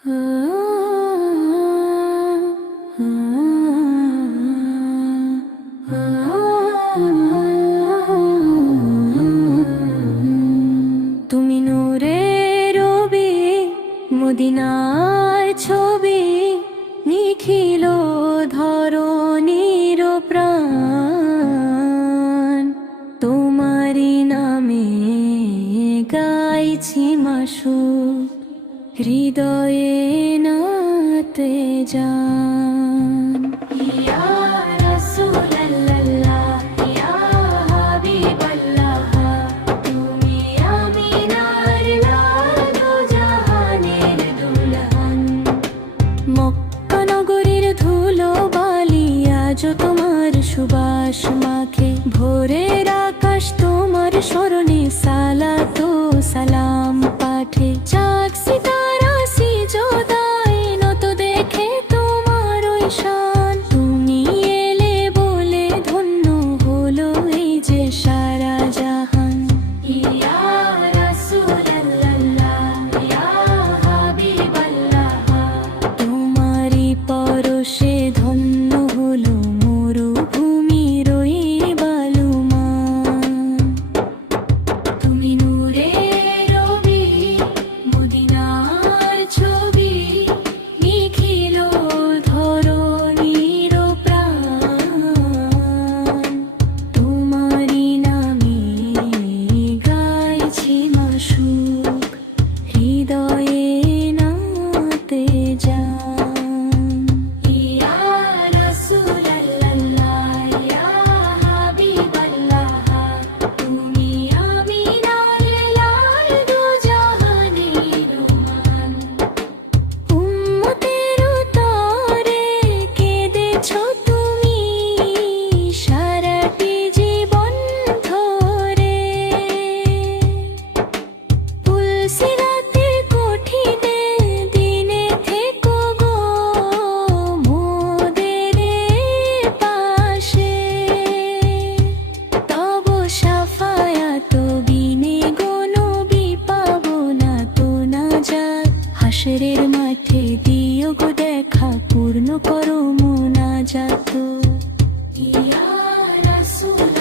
তুমি নূরের রবি, মদিনার ছবি, নিখিল ধরণীর প্রাণ। তোমারি নামে গাইছি মাসুক, হৃদয়ে নাতে যান। ইয়া রাসূলুল্লাহ, ইয়া হাবিবাল্লাহ, তুমি আমিনার লাল, দু জাহানের দুলহান। মক্কা নগরীর ধুলো বালি আজ তোমার সুবাস মাখে, ভোরের আকাশ তোমার স্মরণে সালাত ও সালাম পাঠে। চাক সিতারা সিজদায় নত দেখে তোমার ওই শান, তুমি এলে বলে ধন্য হলো এই যে সারা জাহান। ইয়া রাসূলুল্লাহ, ইয়া হাবিবাল্লাহ, তোমারি পরশে ধন্য হলো মরুভূমির ওই বালুমান। তুমি নূরের রবি, মদিনার ছবি, নিখিল ধরণীর প্রাণ। তোমারি নামে গাইছি মাসুক, হৃদয়ে নাতে যান। ইয়া রাসূলুল্লাহ, ইয়া হাবিবাল্লাহ, তুমি আমিনার লাল, দু জাহানের রুমান। উম্মতের তরে কেঁদেছ তুমি সারাটি জীবন ধরে। পুলসিরাতে কঠিনে দিনে থেকো গো মোদের পাশে। তব শাফায়াত বিনে গো নবী পাবো না তো নাজাত। হাশরের মাঠে দিও গো দেখা, পূর্ণ করো মুনাজাত। ইয়া রাসূল